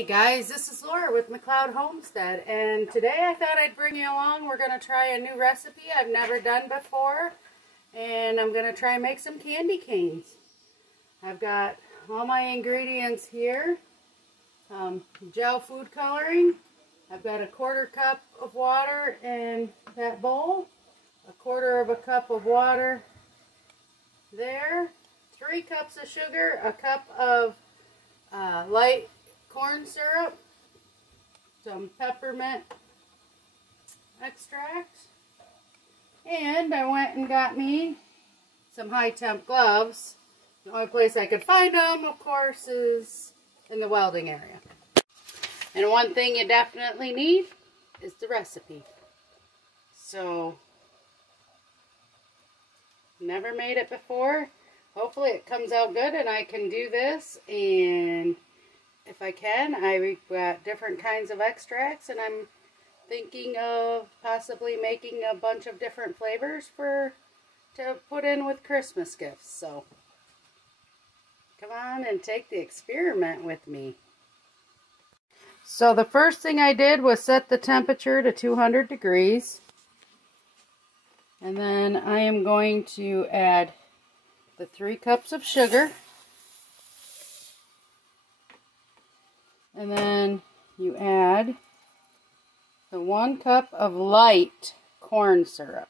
Hey guys, this is Laura with McLeod Homestead, and today I thought I'd bring you along. We're going to try a new recipe I've never done before, and I'm going to try and make some candy canes. I've got all my ingredients here. Gel food coloring. I've got a 1/4 cup of water in that bowl, a 1/4 cup of water there, 3 cups of sugar, a cup of light corn syrup, some peppermint extract, and I went and got me some high temp gloves. The only place I could find them, of course, is in the welding area. And one thing you definitely need is the recipe. So, never made it before. Hopefully it comes out good and I can do this, and if I can, I've got different kinds of extracts, and I'm thinking of possibly making a bunch of different flavors to put in with Christmas gifts. So come on and take the experiment with me. So the first thing I did was set the temperature to 200 degrees. And then I am going to add the 3 cups of sugar. And then you add the 1 cup of light corn syrup.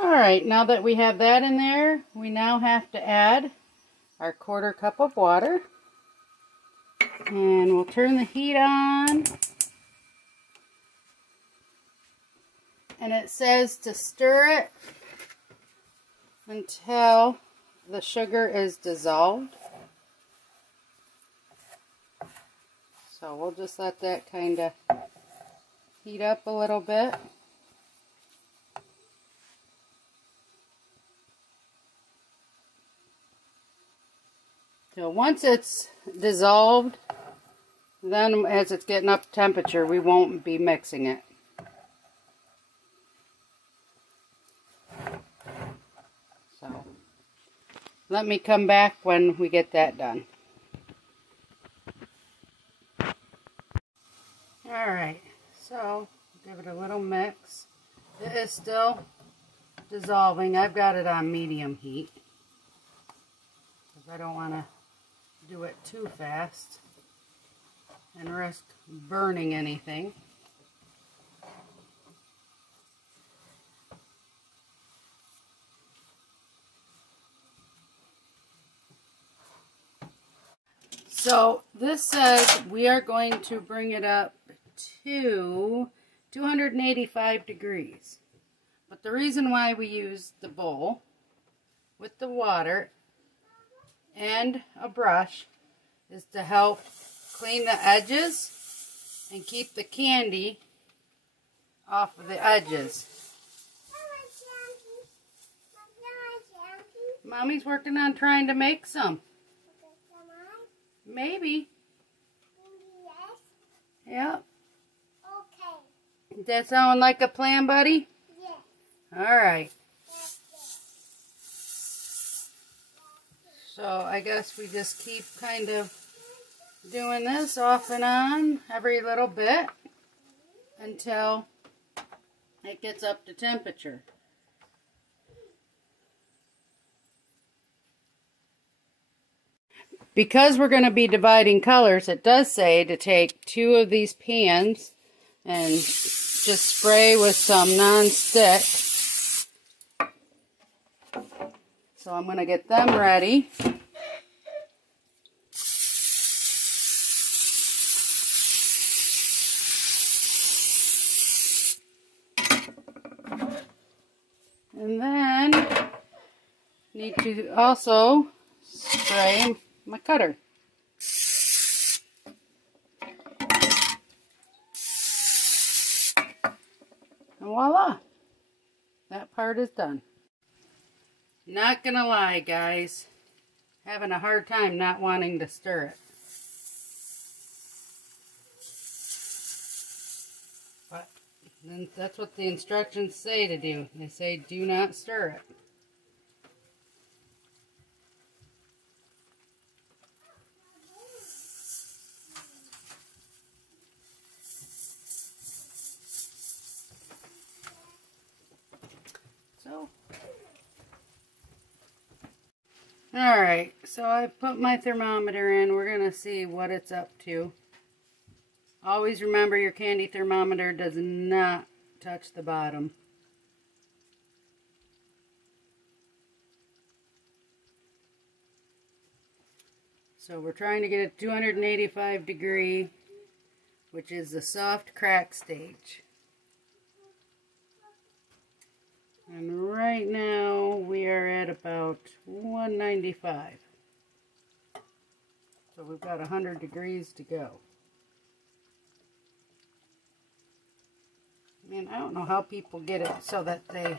Alright, now that we have that in there, we now have to add our 1/4 cup of water. And we'll turn the heat on. And it says to stir it until the sugar is dissolved. So we'll just let that kind of heat up a little bit. So once it's dissolved, then as it's getting up temperature, we won't be mixing it. So let me come back when we get that done. Alright, so give it a little mix. It is still dissolving. I've got it on medium heat because I don't want to do it too fast and risk burning anything. So this says we are going to bring it up to 285 degrees. But the reason why we use the bowl with the water and a brush is to help clean the edges and keep the candy off of the edges. Mommy's working on trying to make some. Maybe. Yep. Okay. Does that sound like a plan, buddy? Yes. Alright. So I guess we just keep kind of doing this off and on every little bit until it gets up to temperature. Because we're going to be dividing colors, it does say to take 2 of these pans and just spray with some non-stick. So I'm going to get them ready. And then need to also spray my cutter. And voila! That part is done. Not gonna lie, guys. Having a hard time not wanting to stir it. And that's what the instructions say to do. They say do not stir it. Alright, so I put my thermometer in. We're going to see what it's up to. Always remember your candy thermometer does not touch the bottom. So we're trying to get it 285 degree, which is the soft crack stage. And right now we are at about 195. So we've got 100 degrees to go. Man, I don't know how people get it so that they...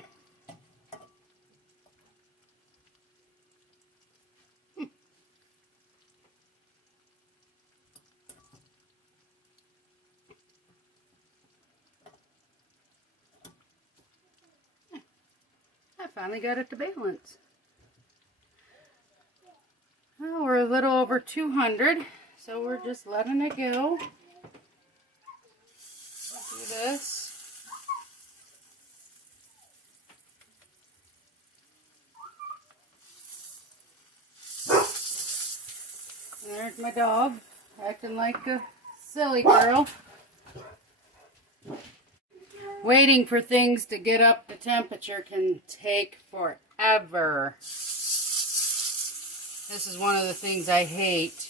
I finally got it to balance. Well, we're a little over 200, so we're just letting it go. Do this. There's my dog, acting like a silly girl. Waiting for things to get up to temperature can take forever. This is one of the things I hate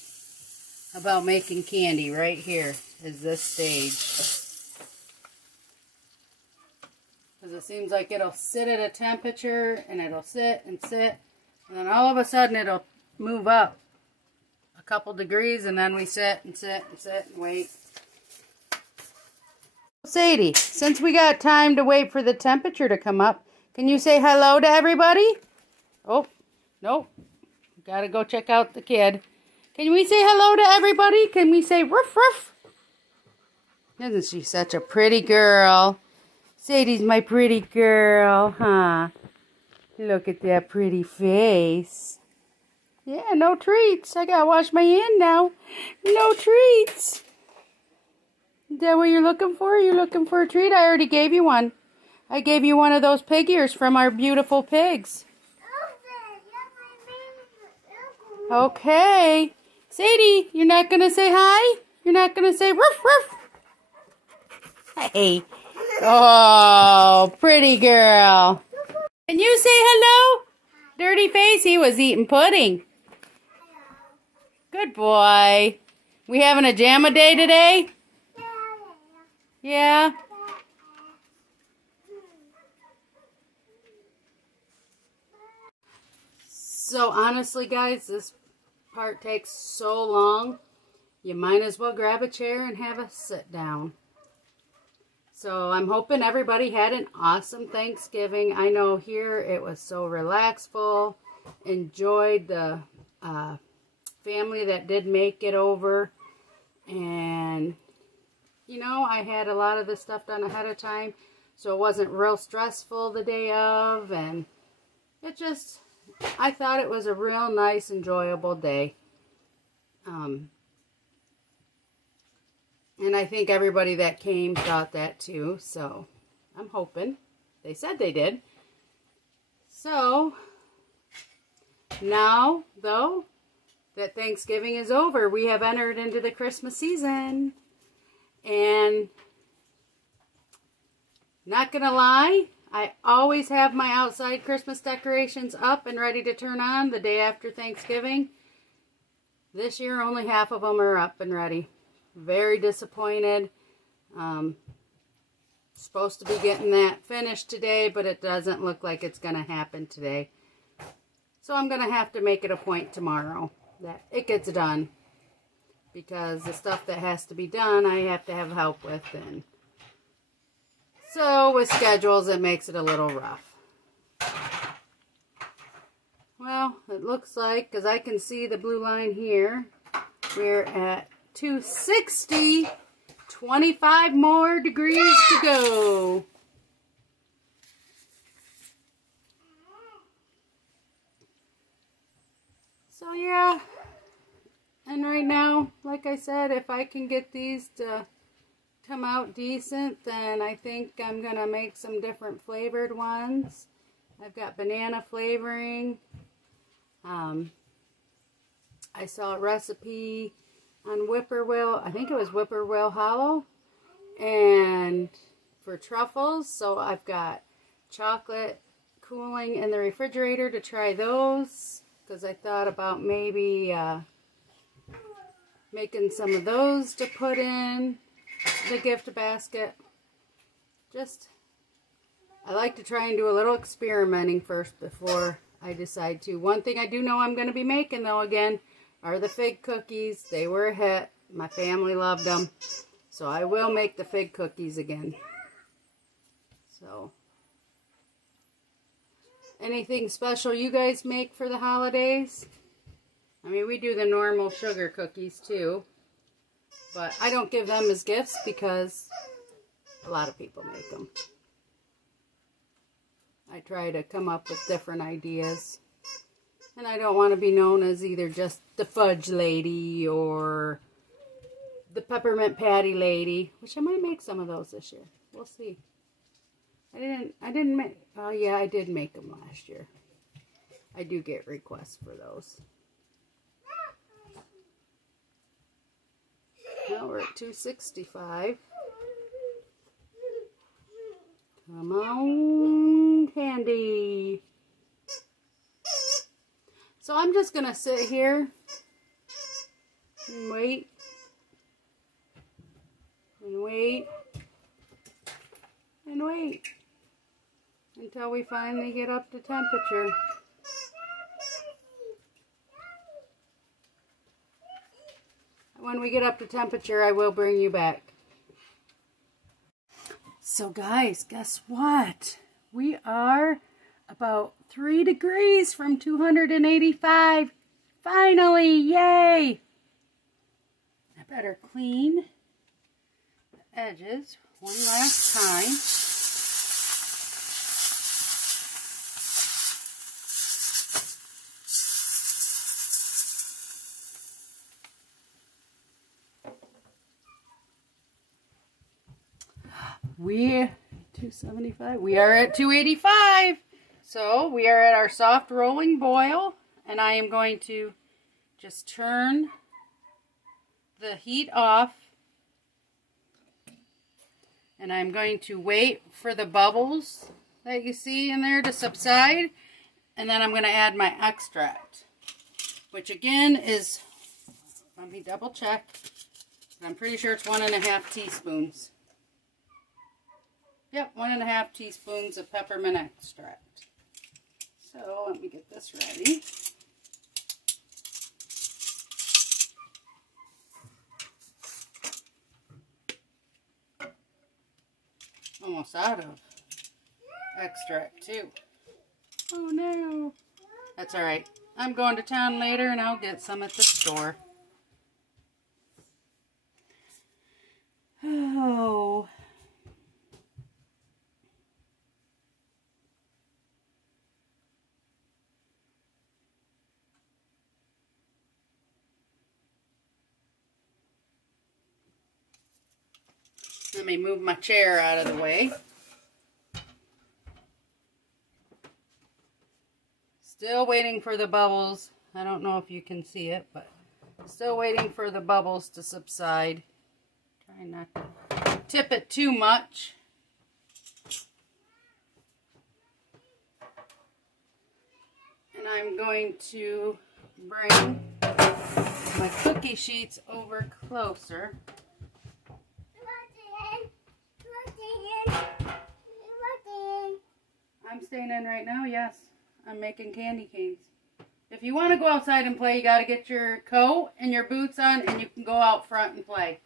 about making candy right here, is this stage. Because it seems like it'll sit at a temperature, and it'll sit and sit, and then all of a sudden it'll move up a couple degrees, and then we sit and sit and sit and wait. Sadie, since we got time to wait for the temperature to come up, can you say hello to everybody? Oh, nope. Gotta go check out the kid. Can we say hello to everybody? Can we say ruff ruff? Isn't she such a pretty girl? Sadie's my pretty girl, huh? Look at that pretty face. Yeah, no treats. I gotta wash my hand now. No treats. Is that what you're looking for? You're looking for a treat? I already gave you one. I gave you one of those pig ears from our beautiful pigs. Okay. Sadie, you're not going to say hi? You're not going to say ruff ruff? Hey. Oh, pretty girl. Can you say hello? Dirty face, he was eating pudding. Good boy. We having a jamma day today? Yeah. So honestly, guys, this part takes so long, you might as well grab a chair and have a sit down. So I'm hoping everybody had an awesome Thanksgiving. I know here it was so relaxful. Enjoyed the family that did make it over. And you know, I had a lot of this stuff done ahead of time, so it wasn't real stressful the day of, and it just, I thought it was a real nice, enjoyable day. And I think everybody that came thought that too, so I'm hoping. They said they did. So, now, though, that Thanksgiving is over, we have entered into the Christmas season. And not gonna lie, I always have my outside Christmas decorations up and ready to turn on the day after Thanksgiving. This year only half of them are up and ready. Very disappointed. Supposed to be getting that finished today, but it doesn't look like it's gonna happen today. So I'm gonna have to make it a point tomorrow that it gets done. Because the stuff that has to be done, I have to have help with. And so with schedules, it makes it a little rough. Well, it looks like, because I can see the blue line here, we're at 260 25 more degrees to go. So yeah, and right now, like I said, if I can get these to come out decent, then I think I'm gonna make some different flavored ones. I've got banana flavoring. I saw a recipe on Whippoorwill, I think it was Whippoorwill Hollow, and for truffles, so I've got chocolate cooling in the refrigerator to try those, because I thought about maybe making some of those to put in the gift basket. I like to try and do a little experimenting first before I decide to. One thing I do know I'm going to be making, though, again, are the fig cookies. They were a hit. My family loved them. So I will make the fig cookies again. So, anything special you guys make for the holidays? I mean, we do the normal sugar cookies too. But I don't give them as gifts because a lot of people make them. I try to come up with different ideas. And I don't want to be known as either just the fudge lady or the peppermint patty lady, which I might make some of those this year. We'll see. I didn't make, oh yeah, I did make them last year. I do get requests for those. Now we're at 265. Come on, Candy. So I'm just going to sit here and wait. And wait. And wait. Until we finally get up to temperature. When we get up to temperature, I will bring you back. So guys, guess what? We are about 3 degrees from 285. Finally, yay! I better clean the edges one last time. We 275. We are at 285. So we are at our soft rolling boil, and I am going to just turn the heat off, and I'm going to wait for the bubbles that you see in there to subside, and then I'm going to add my extract, which again is, let me double check, I'm pretty sure it's 1.5 teaspoons. Yep, 1.5 teaspoons of peppermint extract. So let me get this ready. Almost out of extract too. Oh no. That's alright. I'm going to town later and I'll get some at the store. Oh. Let me move my chair out of the way. Still waiting for the bubbles. I don't know if you can see it, but still waiting for the bubbles to subside. Try not to tip it too much. And I'm going to bring my cookie sheets over closer. I'm staying in right now, yes. I'm making candy canes. If you want to go outside and play, you got to get your coat and your boots on, and you can go out front and play.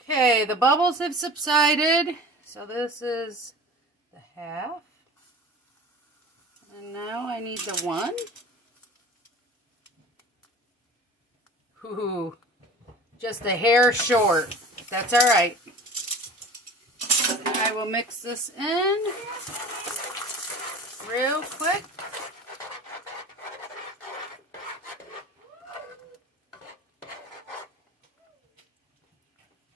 Okay, the bubbles have subsided. So this is the half. And now I need the one. Ooh, just a hair short. That's all right. I will mix this in real quick.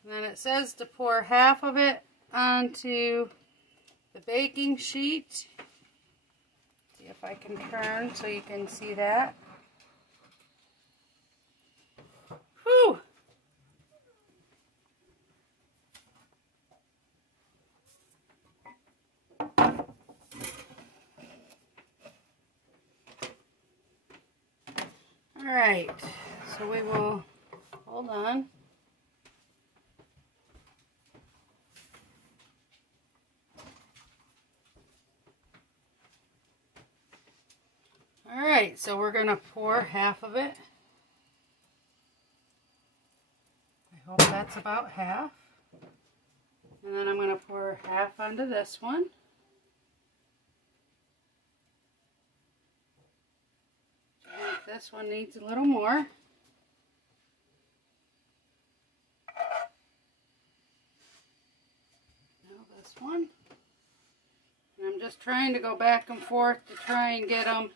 And then it says to pour half of it onto the baking sheet. See if I can turn so you can see that. Whew! Alright, so we will, hold on. Alright, so we're going to pour half of it. I hope that's about half. And then I'm going to pour half onto this one. I think this one needs a little more. Now this one. And I'm just trying to go back and forth to try and get them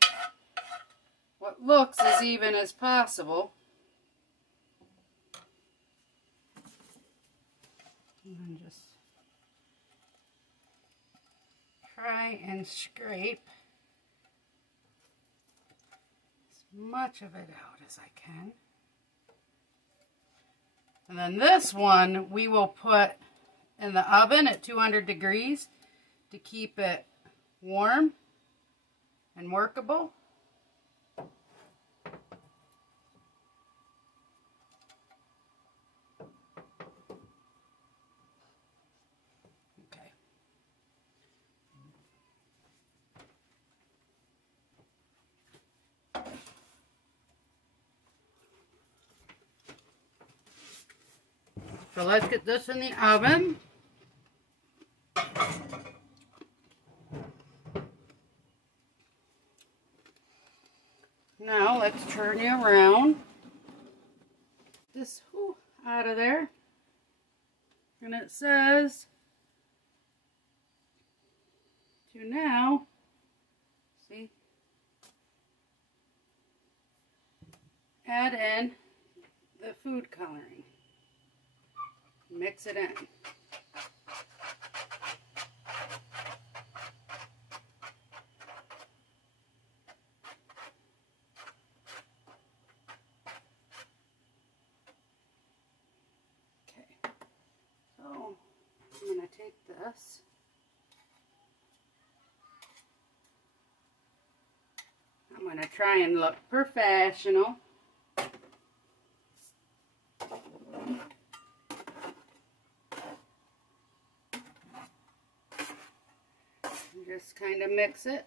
what looks as even as possible. And then just try and scrape as much of it out as I can. And then this one we will put in the oven at 200 degrees to keep it warm and workable. So let's get this in the oven. Now let's turn you around. This out of there. And it says to now, see, add in the food coloring. Mix it in. Okay, so I'm going to take this. I'm going to try and look professional. Just kind of mix it.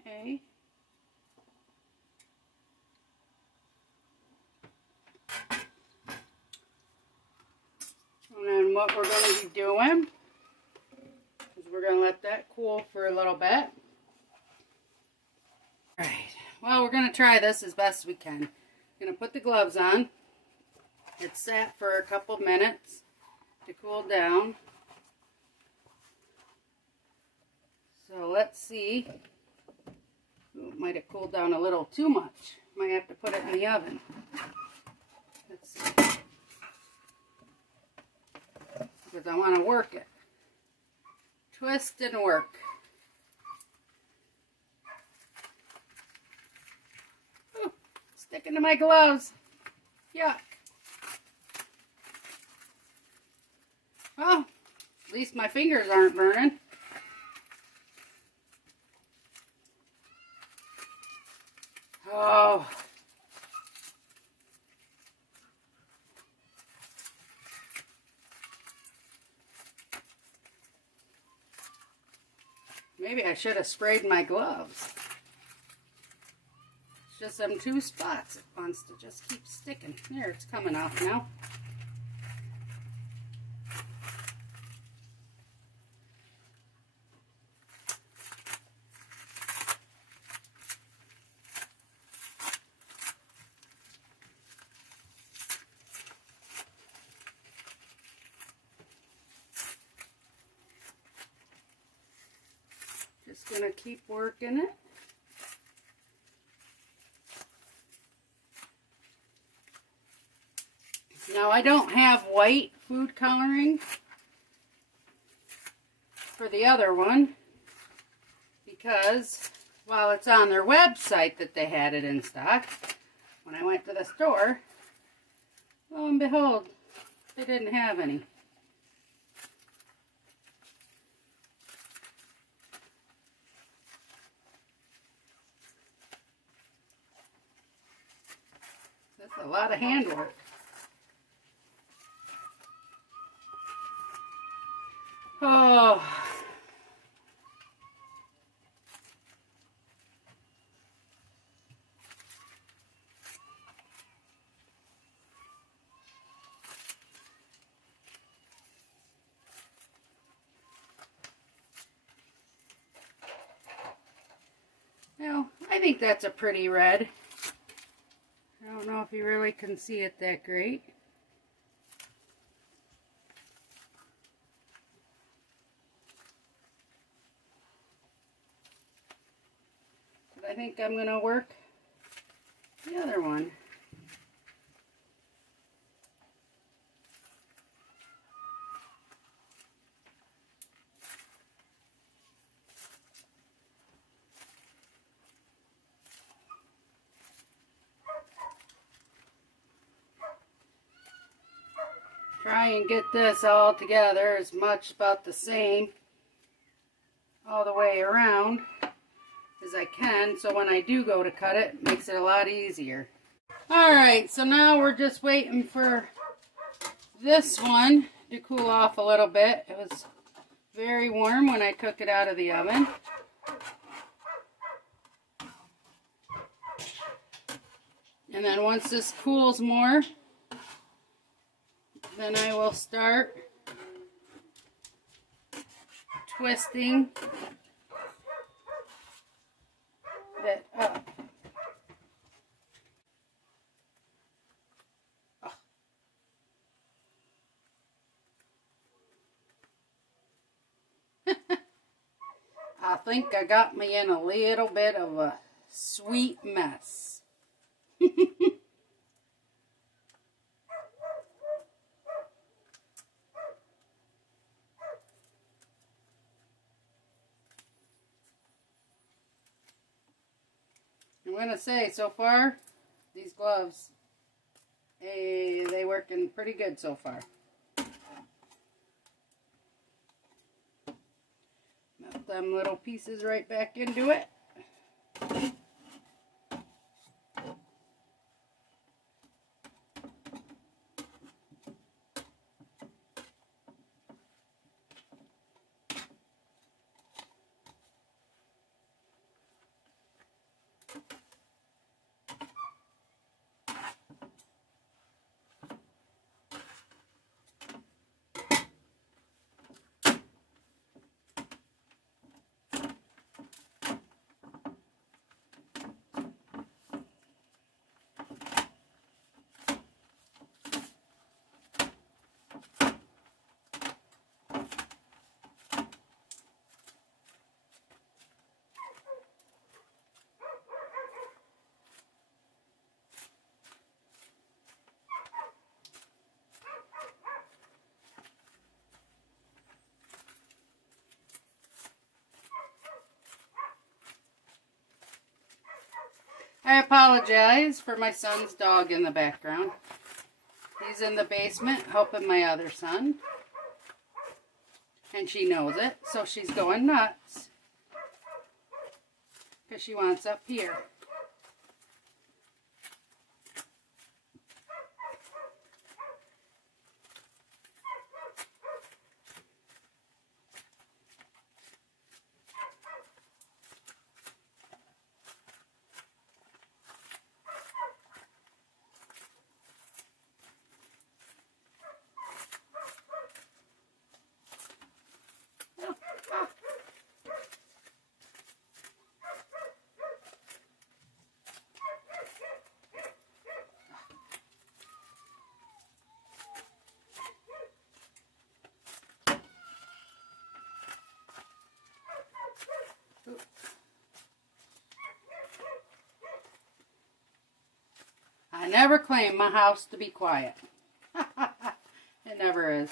Okay. And then what we're going to be doing is we're going to let that cool for a little bit. Alright, well, we're going to try this as best we can. I'm going to put the gloves on. It sat for a couple minutes to cool down. So let's see. Ooh, it might have cooled down a little too much. Might have to put it in the oven. Let's see. Because I want to work it. Twist and work. Ooh, sticking to my gloves. Yuck. Well, at least my fingers aren't burning. Oh. Maybe I should have sprayed my gloves. It's just them two spots it wants to just keep sticking. There, it's coming off now. Just gonna keep working it. Now I don't have white food coloring for the other one because while it's on their website that they had it in stock, when I went to the store, lo and behold, they didn't have any. That's a lot of handwork. Oh. Well, I think that's a pretty red. I don't know if you really can see it that great. But I think I'm going to work the other one. Try and get this all together as much about the same all the way around as I can, so when I do go to cut it, it makes it a lot easier. Alright, so now we're just waiting for this one to cool off a little bit. It was very warm when I took it out of the oven. And then once this cools more, then I will start twisting it up. Oh. I think I got me in a little bit of a sweet mess. I'm going to say, so far, these gloves, they working pretty good so far. Melt them little pieces right back into it. I apologize for my son's dog in the background. He's in the basement helping my other son. And she knows it, so she's going nuts. Because she wants up here. never claim my house to be quiet. It never is.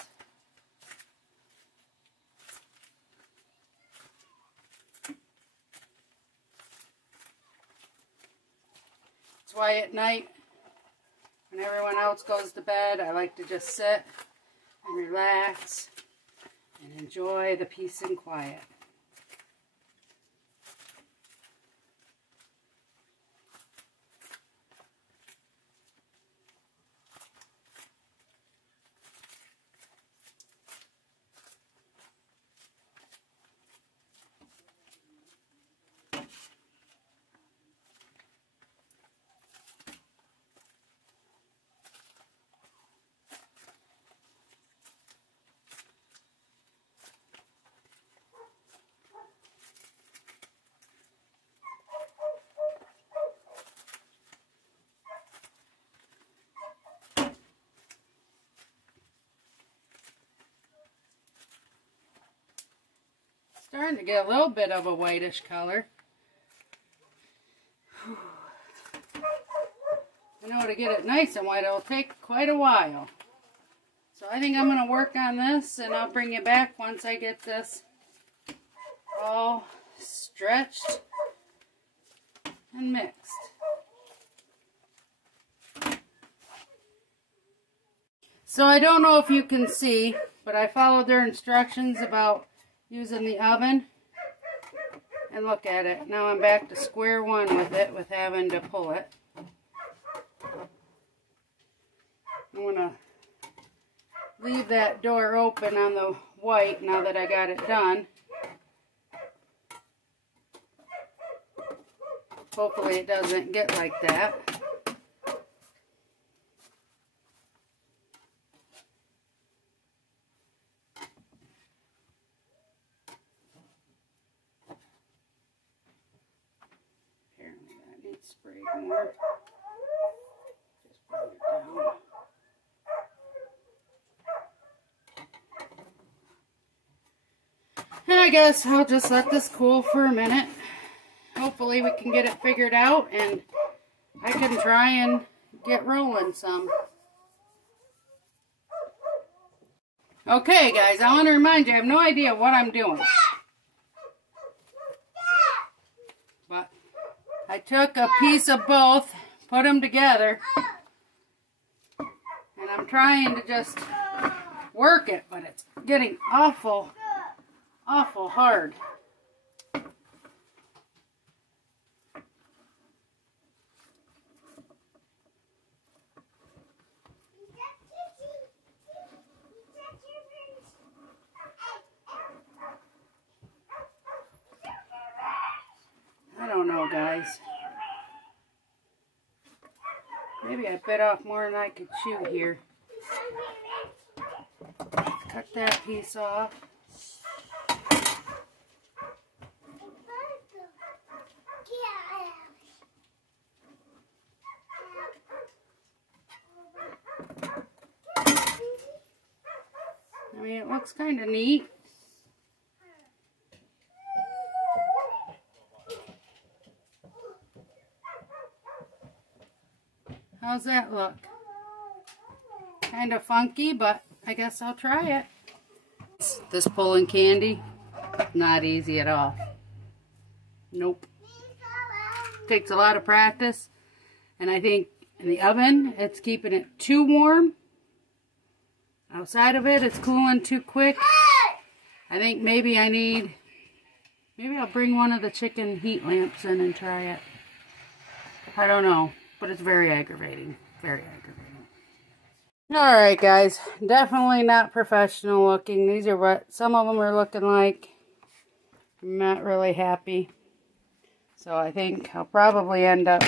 That's why at night, when everyone else goes to bed, I like to just sit and relax and enjoy the peace and quiet. Starting to get a little bit of a whitish color. I know to get it nice and white, it'll take quite a while. So I think I'm going to work on this, and I'll bring you back once I get this all stretched and mixed. So I don't know if you can see, but I followed their instructions about using the oven, and look at it. Now I'm back to square one with it, with having to pull it. I'm going to leave that door open on the white now that I got it done. Hopefully it doesn't get like that. Sprayed more. Just bring it down. And I guess I'll just let this cool for a minute. Hopefully we can get it figured out and I can try and get rolling some. Okay guys, I want to remind you, I have no idea what I'm doing. But I took a piece of both, put them together, and I'm trying to just work it, but it's getting awful hard. I don't know, guys. Maybe I bit off more than I could chew here. Cut that piece off. I mean, it looks kind of neat. How's that look? Kind of funky, but I guess I'll try it. This pulling candy, not easy at all. Nope. Takes a lot of practice, and I think in the oven it's keeping it too warm. Outside of it, it's cooling too quick. I think maybe I'll bring one of the chicken heat lamps in and try it. I don't know. But it's very aggravating. Very aggravating. Alright guys. Definitely not professional looking. These are what some of them are looking like. I'm not really happy. So I think I'll probably end up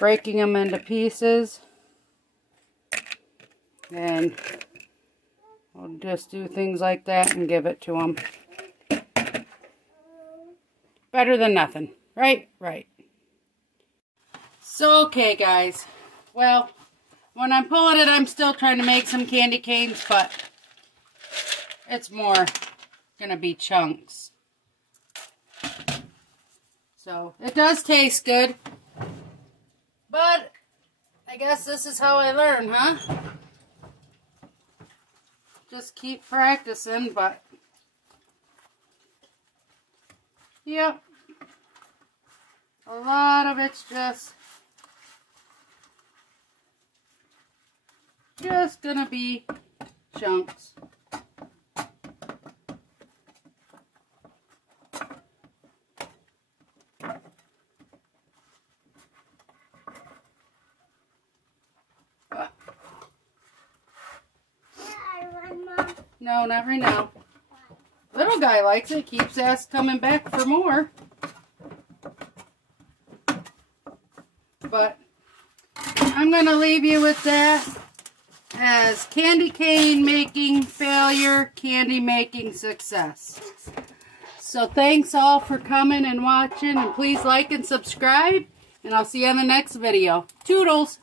breaking them into pieces. And I'll just do things like that and give it to them. Better than nothing. Right? Right. So, okay guys, well, when I'm pulling it, I'm still trying to make some candy canes, but it's more going to be chunks. So, it does taste good, but I guess this is how I learn, huh? Just keep practicing, but yep. A lot of it's just gonna be chunks. No, not right now. Little guy likes it. Keeps coming back for more. But I'm going to leave you with that as candy cane making failure, candy making success. So thanks all for coming and watching. And please like and subscribe. And I'll see you on the next video. Toodles!